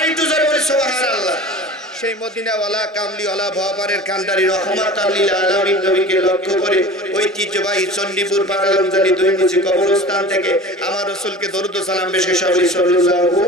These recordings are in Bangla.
আরেকটু জোরে বলি সুবহানাল্লাহ। সেই মদিনাওয়ালা কামলিওয়ালা ভবারের কান্ডারি রহমাতাল লিল আলামিন নবীকে লক্ষ্য করে ঐতিহ্যবাহী চণ্ডীপুর পাড়ালমজানি দুই মুচি কবরস্থান থেকে আমার রাসূলকে দরুদ ও সালাম বেশি সাল্লাল্লাহু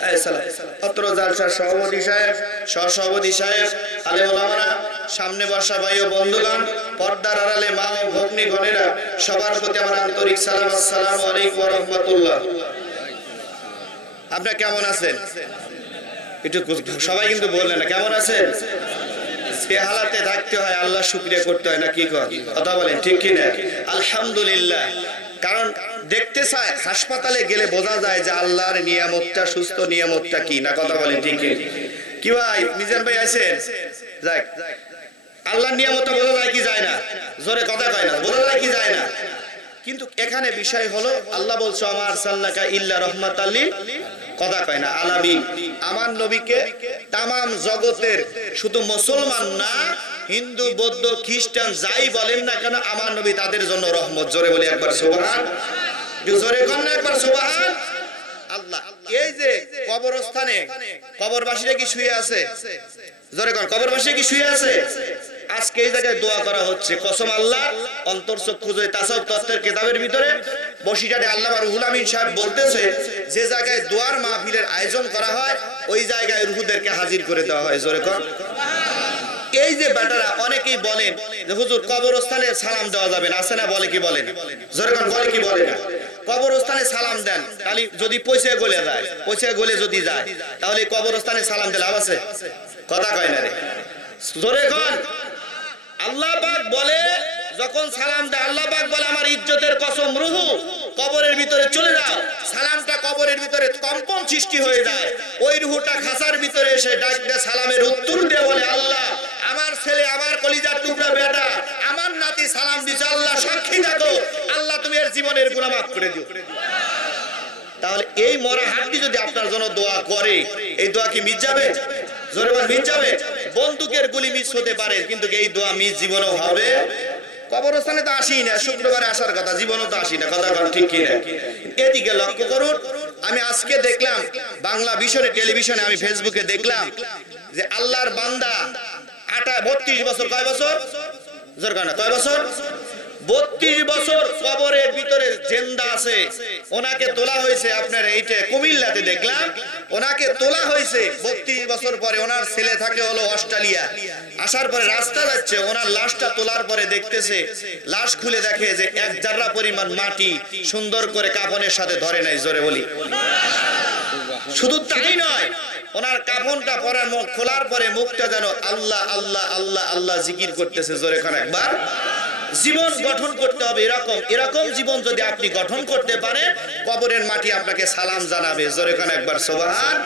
আলাইহি সাল্লাম। অত্র জালসার সভাপতি সাহেব, সহসভাপতি সাহেব, আলেম ওলামারা, সামনে বসা ভাই ও বন্ধুগণ, পর্দার আড়ালে মা ও ভগ্নীগণেরা, সবার প্রতি আমার আন্তরিক সালাম। আসসালামু আলাইকুম ওয়া রাহমাতুল্লাহ। আপনারা কেমন আছেন? একটু সবাই কিন্তু বললেন না কেমন আছেন। সে হালাতে থাকতে হয়, আল্লাহ শুকরিয়া করতে হয়, না কি কথা বলেন, ঠিক কি না? আলহামদুলিল্লাহ। কারণ দেখতে চায়, হাসপাতালে গেলে বোঝা যায় যে আল্লাহর নিয়ামতটা, সুস্থ নিয়ামতটা কি, না কথা বলেন ঠিক কি ভাই? মিজান ভাই আছেন? যাক, আল্লাহর নিয়ামতটা বোঝা যায় কি যায় না? জোরে কথা কয় না, বোঝা যায় কি যায় না? কিন্তু এখানে বিষয় হলো আল্লাহ বলছো আমার সাল্লাকা ইল্লা রাহমাতাল লিল কথা কয় না আলামিন। আমার নবীকে তামাম জগতের, শুধু মুসলমান না, হিন্দু বৌদ্ধ খ্রিস্টান যাই বলেন না কেন, আমার নবী তাদের জন্য রহমত। জোরে বলি একবার সুবহান, জোরে কোন না একবার সুবহান আল্লাহ। এই যে কবরস্থানে কবরবাসীরা কি শুয়ে আছে? জোরে কোন, কবরবাসীরা কি শুয়ে আছে? আজকে এই জায়গায় দোয়া করা হচ্ছে। কসম আল্লাহ, অন্তরচক্ষু যে তাসাউফ তত্ত্বের কিতাবের ভিতরে বসিরহাটে আল্লামা রুহুল আমিন সাহেব বলতেছে, যে জায়গায় দোয়ার মাহফিলের আয়োজন করা হয় ওই জায়গায় রুহুদেরকে হাজির করে দেওয়া হয়। জোরে কোন। এই যে বেটারা অনেকেই বলেন যে হুজুর কবরস্থানে সালাম দেওয়া যাবে না, আছে না? বলে কি বলেন? জোরে কোন, বলে কি বলে না? কবরস্থানে সালাম দেন, তাহলে যদি পয়সা গলে যায়, পয়সা গলে যদি যায়, তাহলে কবরস্থানে সালাম দিলে লাভ আছে? কথা কয় না রে, জোরে কোন। আল্লাহ পাক বলে, যখন সালাম দেয় আল্লাহ পাক বলে আমার ইজ্জতের কসম রুহু কবরের ভিতরে চলে যাও। সালামটা কবরের ভিতরে কম্পন সৃষ্টি হয়ে যায়, ওই রুহুটা খাসার ভিতরে এসে ডাক দেয়, সালামের উত্তর দিয়ে বলে আল্লাহ আমার ছেলে, আমার কলিজার টুকরা বেটা, আমার নাতি সালাম দিছে, আল্লাহ সাক্ষী থাকো, আল্লাহ তুমি এর জীবনের গুনাহ মাফ করে দিও। তাহলে এই মরা হাড্ডি যদি আপনার জন্য দোয়া করে, এই দোয়া কি মিস যাবে? জোরে বল, মিস যাবে? বন্দুকের গুলি মিস হতে পারে, কিন্তু এই দোয়া মিস জীবনেও হবে। কবরস্থানে তো আসি না, শুক্রবারে আসার কথা, জীবনও তো আসি না, কথা বল ঠিক কি না? এদিকে লক্ষ্য করুন। আমি আজকে দেখলাম বাংলা ভিশনে, টেলিভিশনে, আমি ফেসবুকে দেখলাম যে আল্লাহর বান্দা 32 বছর, কয় বছর? জোর কানা, কয় বছর? 32 বছর কবরের ভিতরে জিন্দা আছে। ওনাকে তোলা হয়েছে আপনার এইটা কুমিল্লাতে দেখলাম, ওনাকে তোলা হয়েছে 32 বছর পরে। ওনার ছেলে থাকে হলো অস্ট্রেলিয়া, আসার পরে রাস্তা যাচ্ছে, ওনার লাশটা তোলার পরে দেখতেছে, লাশ খুলে দেখে যে এক জাররা পরিমাণ মাটি সুন্দর করে কাফনের সাথে ধরে নাই। জোরে বলি। শুধু তাই নয়, ওনার কাফনটা পরার মুখ খোলার পরে মুখটা যেন আল্লাহ আল্লাহ আল্লাহ আল্লাহ জিকির করতেছে। জোরে করে একবার। জীবন গঠন করতে হবে এরকম, এরকম জীবন যদি আপনি গঠন করতে পারেন, কবরের মাটি আপনাকে সালাম জানাবে। জোরে করে একবার সুবহান।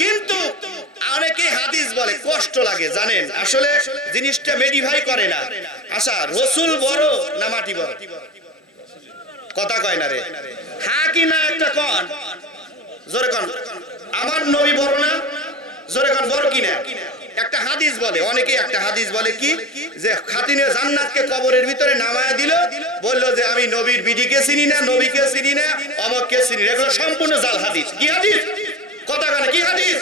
কিন্তু অনেকে হাদিস বলে, কষ্ট লাগে জানেন, আসলে জিনিসটা মেডিফাই করে না। আচ্ছা, রসুল বড় না মাটি বড়? কথা কয় না রে, হ্যাঁ কি না একটা কন, জোরে কন। আমার নবী বড় না? জোরে কন, বড় কি না? একটা হাদিস বলে, অনেকে একটা হাদিস বলে কি, যে খাতিনে জান্নাতকে কবরের ভিতরে নামায়া দিল, বলল যে আমি নবীর বিডিকে চিনি না, নবীকে চিনি না, অমককে চিনি না। এগুলো সম্পূর্ণ জাল হাদিস। কি হাদিস? কথা কয় না, কি হাদিস?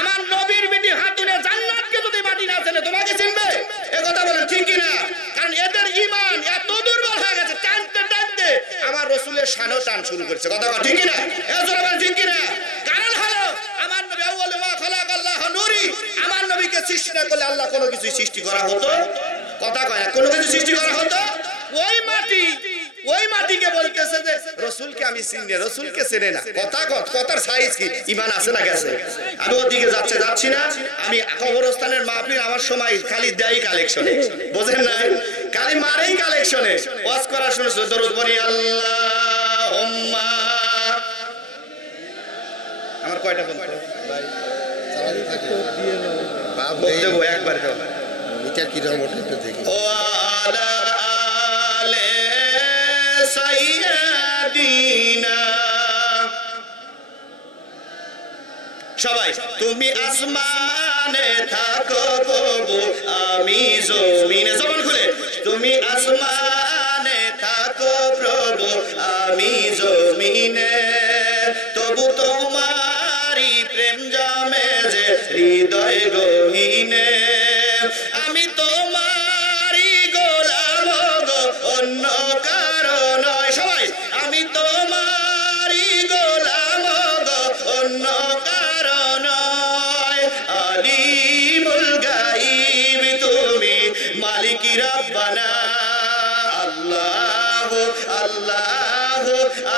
আমার নবীর বিডি খাতিনে জান্নাতকে যদি মাটি না চেনে, তোমাকে চিনবে? এ কথা বলেন ঠিক কি না? কারণ এদের ঈমান এত দুর্বল হয়ে গেছে, টানতে টানতে আমার রাসূলের শানও টান শুরু করেছে। কথা কয় ঠিক কি না? এ জোরে বলেন ঠিক কি না? কারণ হলো আমার নবী আউয়ালু মা খালাকাল্লাহু নূরি, আমার নবীকে সৃষ্টি না করলে আল্লাহ কোনো কিছু সৃষ্টি করা হতো? কথা কয় না, কোনো কিছু সৃষ্টি করা হতো? ওই মাটি, ওই মাটিকে বলতেছে যে রাসূলকে আমি চিনি না, রাসূলকে চেনে না। কথার সাইজ কি? ঈমান আছে না গেছে? আমি ওদিকে যাচ্ছি না। আমি কবরস্থানের মাহফিল আমার সময় খালি দেই কালেকশনে, বুঝেন না? খালি মারেই কালেকশনে। ওয়াজ করা শুনেছো, দরুদ পড়ি আল্লাহুম্মা। আমার কয়টা ফোন ভাই? চালাতে থাকে বাপ দেবো একবার দাও। মিটার কি রকম ওঠে দেখি। ও আলা আলে সাইয়্যিদিনা। সবাই তুমি আসমানে থাকো প্রভু, আমি জমিনে। জবান খুলে। তুমি আসমানে থাকো প্রভু, আমি জমিনে, তবু তোমারই প্রেম হৃদয় গহীনে আমি তোমারই গোলাম গো অন্য কারো নয় সবাই আমি তোমারই গোলাম গো অন্য কারো নয় আলিমুল গায়ব তুমি মালিক রব্বানা আল্লাহ আল্লাহ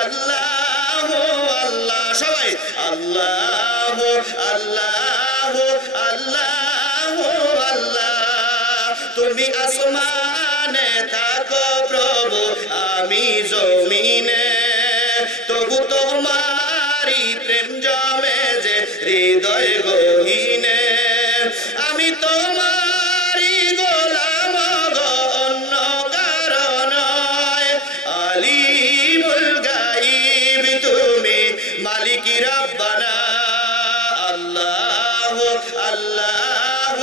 আল্লাহ আল্লাহ সবাই আল্লাহ আল্লাহ আল্লাহ আল্লাহ তুমি আসমানে থাকো প্রভু আমি জমিনে তবু তোমারই প্রেম জমে যে হৃদয় গহীনে আমি তোমারই গোলাম গো অন্য কারো নয় আলিমুল গায়ব তুমি মালিক রব্বানা আল্লাহ আল্লাহ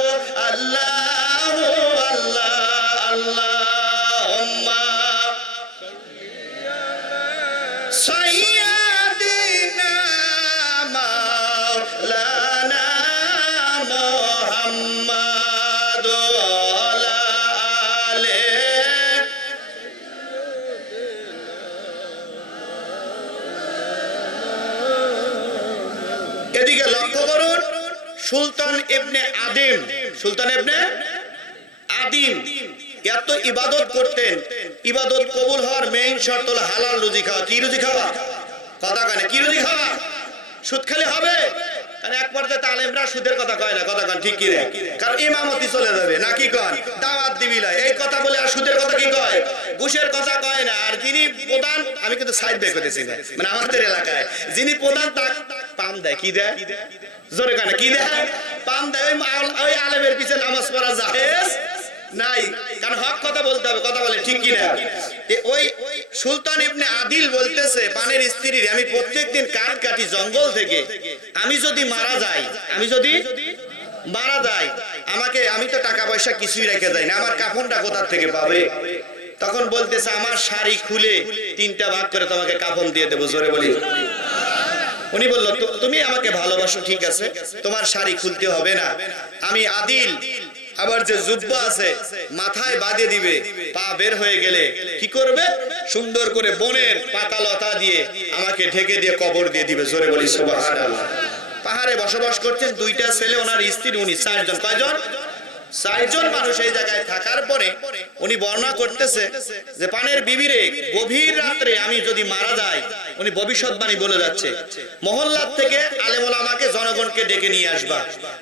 আল্লাহ আল্লাহ আল্লাহুম্মা সাইয়্যিদিনা মাওলানা মুহাম্মাদ ওয়া আলা এদিকে লক্ষ্য করুন সুলতান ইবনে আদিম এত ইবাদত করতেন ইবাদত কবুল হওয়ার মেইন শর্ত হলো হালাল রুজি খাওয়া কি রুজি খাওয়া কথা কানে কি রুজি খাওয়া সুদ খালি হবে কারণ এক পর্যায়ে আলেমরা সুদের কথা কয় না কথা কান ঠিক কি রে কারণ ইমামতি চলে যাবে নাকি কন দাওয়াত দিবি না এই কথা বলে আর সুদের কথা কি কয় ঘুষের কথা কয় না আর যিনি প্রধান আমি কিন্তু সাইড বের করতেছি না মানে আমাদের এলাকায় যিনি প্রধান তার পাম দেয় কি দেয় জোরে কানে কি দেয় পাম দেয় ওই আলেমের পিছনে নামাজ পড়া জায়েজ নাই কারণ হক কথা বলতে হবে কথা বলে ঠিক কি না ওই সুলতান ইবনে আদিল বলতেছে পানের স্ত্রীর আমি প্রত্যেকদিন কাঠ কাটি জঙ্গল থেকে আমি যদি মারা যাই আমাকে আমি তো টাকা পয়সা কিছুই রেখে যাই না আমার কাফনটা কোথা থেকে পাবে তখন বলতেছে আমার শাড়ি খুলে 3টা ভাগ করে তোমাকে কাফন দিয়ে দেবো জোরে বলি উনি বলল তুমি আমাকে ভালোবাসো ঠিক আছে তোমার শাড়ি খুলতে হবে না আমি আদিল আবার যে জুব্বা আছে মাথায় বাঁধে দিবে পা বের হয়ে গেলে কি করবে সুন্দর করে বনের পাতা লতা দিয়ে আমাকে ঢেকে দিয়ে কবর দিয়ে দিবে জোরে বলি সুবহানাল্লাহ পাহাড়ে বসবাস করছেন 2টা ছেলে ওনার স্ত্রী উনি 4 জন কয়জন 4 জন মানুষ এই জায়গায় থাকার পরে উনি বর্ণনা করতেছে যে পানের বিবিরে গভীর রাতে আমি যদি মারা যাই উনি ভবিষ্যৎবাণী বলে যাচ্ছে মহল্লার থেকে আলেম ওলামাকে জনগণকে ডেকে নিয়ে আসবা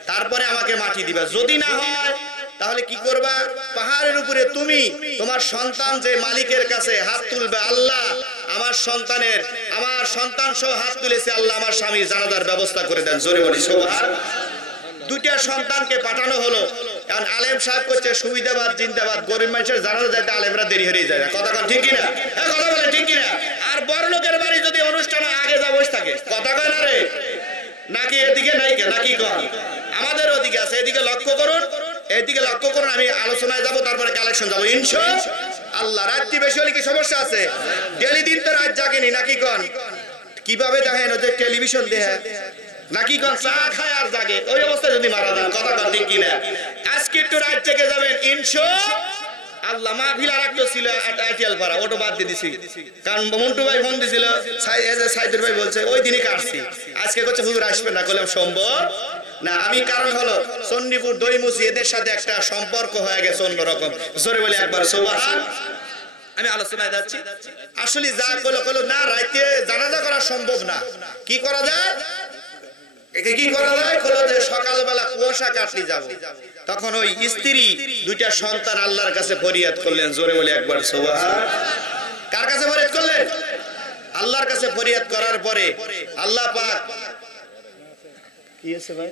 তারপরে আমাকে মাটি দিবা যদি না হয় তাহলে কি করবা পাহাড়ের উপরে তুমি তোমার সন্তান যে মালিকের কাছে হাত তুলবে আল্লাহ আমার সন্তান সহ হাত তুলেছে আল্লাহ আমার স্বামীর জানাজার ব্যবস্থা করে দেন জোরে বলি সুবহানাল্লাহ 2টা সন্তানকে পাঠানো হলো কারণ আলেম সাহেব করছে সুবিধাবাদ জিন্দাবাদ গরিব মানুষের জানাজা যাইতে আলেমরা দেরি হয়ে যায় না কথা কন ঠিক কিনা কথা বলে ঠিক কিনা আর বড় লোকের বাড়ি যদি অনুষ্ঠানে আগে যা বসে থাকে কথা কয় না রে নাকি এদিকে নাই নাকি কন আমাদের ওদিকে আছে এদিকে লক্ষ্য করুন আমি আলোচনায় যাব তারপরে কালেকশন যাব ইনশাআল্লাহ রাত্রি বেশি হলে কি সমস্যা আছে ডেলি দিন তো রাত জাগেনি নাকি কন কিভাবে দেখেন ওই যে টেলিভিশন দেখে নাকি কোন চা খায় আর জাগে ওই অবস্থায় যদি মারা যান কথা ঠিক কিনা আজকে একটু রাত জেগে যাবেন ইনশাআল্লাহ মাহফিল আর একটা ছিল আইটিএল পাড়া ওটা বাদ দিয়ে দিছি কারণ মন্টু ভাই ফোন দিছিল সাইদুর ভাই বলছে ওই দিনই কাটছি আজকে করছে হুজুর আসবে না কইলাম সম্ভব না আমি কারণ হলো চন্ডীপুর দইমুচি এদের সাথে একটা সম্পর্ক হয়ে গেছে অন্যরকম জোরে বলে একবার সুবহানাল্লাহ আমি আলোচনায় যাচ্ছি আসলে যা কইলো না রাতে জানাজা করা সম্ভব না কি করা যায় সকালবেলা কুয়াশা কাটলি যাব তখন ওই স্ত্রী 2টা সন্তান আল্লাহর কাছে ফরিয়াদ করলেন জোরে বলে একবার সুবহানাল্লাহ কার কাছে ফরিয়াদ করলেন আল্লাহর কাছে ফরিয়াদ করার পরে আল্লাহ পাক কি আছে ভাই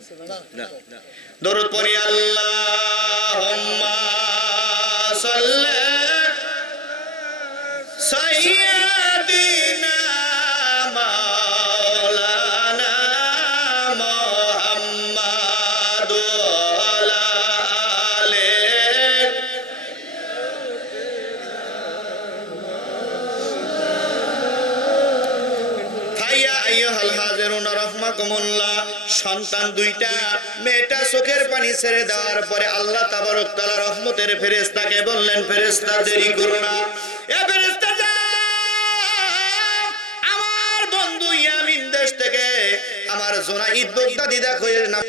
না দরুদ পড়ি আল্লাহুম্মা সাল্লি সাইয়্যিদিনা আইয়ুহাল হাজিরুনা রাহমাকুমুল্লাহ, সন্তান দুইটা, মেয়েটা চোখের পানি ছেড়ে দেওয়ার পরে আল্লাহ তাবারক তাআলা রহমতের ফেরেশতাকে বললেন, ফেরেশতা দেরি করো না, এ ফেরেশতা যাও, আমার বন্ধু ইয়ামিন দেশ থেকে আমার জোনাইদ বগদাদি দেখো এর নাম